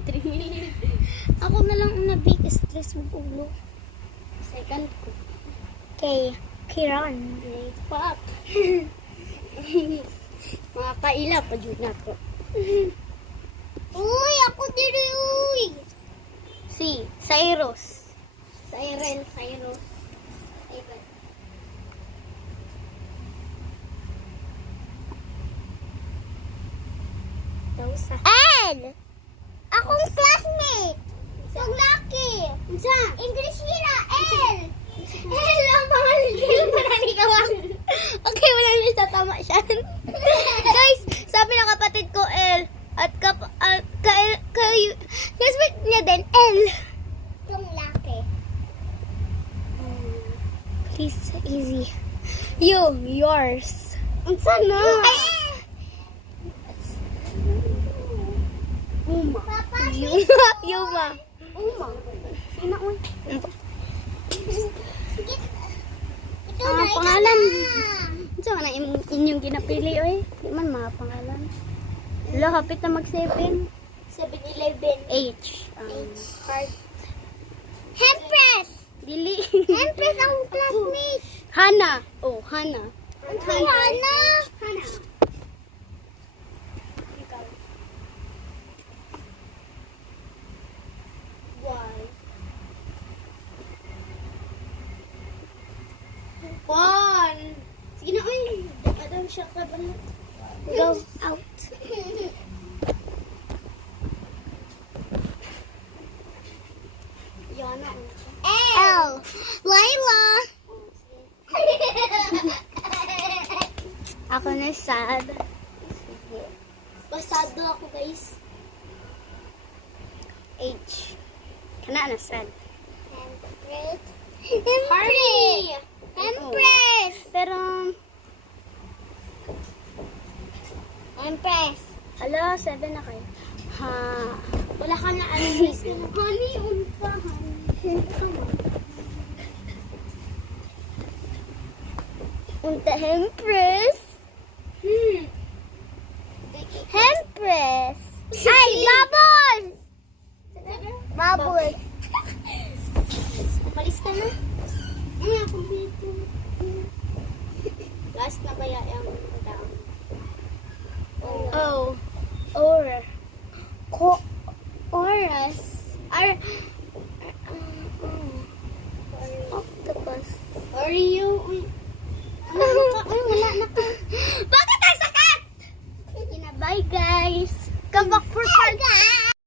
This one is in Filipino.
3 million. Ako na lang ang nabig stress mo ulo. Second ko. Kay Kiran. Great pop. Mga kaila pa dyan na ko. Uy, ako diri, uy. Si Cyrus. Cyrus. Ann! Akong classmate! Song Lucky! Unsa? English nila, L! L ang pangalan nila para ni Kawang. Okay, wala nila sa tama siya. Guys, sabi ng kapatid ko L. At classmate niya din L. Song Lucky. Please, easy. Yours. Unsa na? Yuma. Sino ko? Pangalan. Ito na inyong ginapili, oy. Di man mga pangalan. Lo, hapit na mag-7. 7-Eleven. H. Heart. Hempress! Dili. Hempress ang classmate. Hana. Oh, Hana. Hana. One. Sige na, oy. Adam siya ka ba? Go out. Yana. L. Layla. Ako na sad. Basado ako, guys. H. Kana na sad. Hardy. Empress! Pero... Empress! Hala, 7 na kayo. Ha... Wala ka na alis. Honey, unpa, honey. Unta, Empress? Empress! Ay, bubbles! Bubbles! Umalis ka na? Ay, ako dito. Last na kaya yung down. Oh. Oras. Octopus. Oreo. Wala na ka. Bakit ang sakat? Bye guys. Come back for part.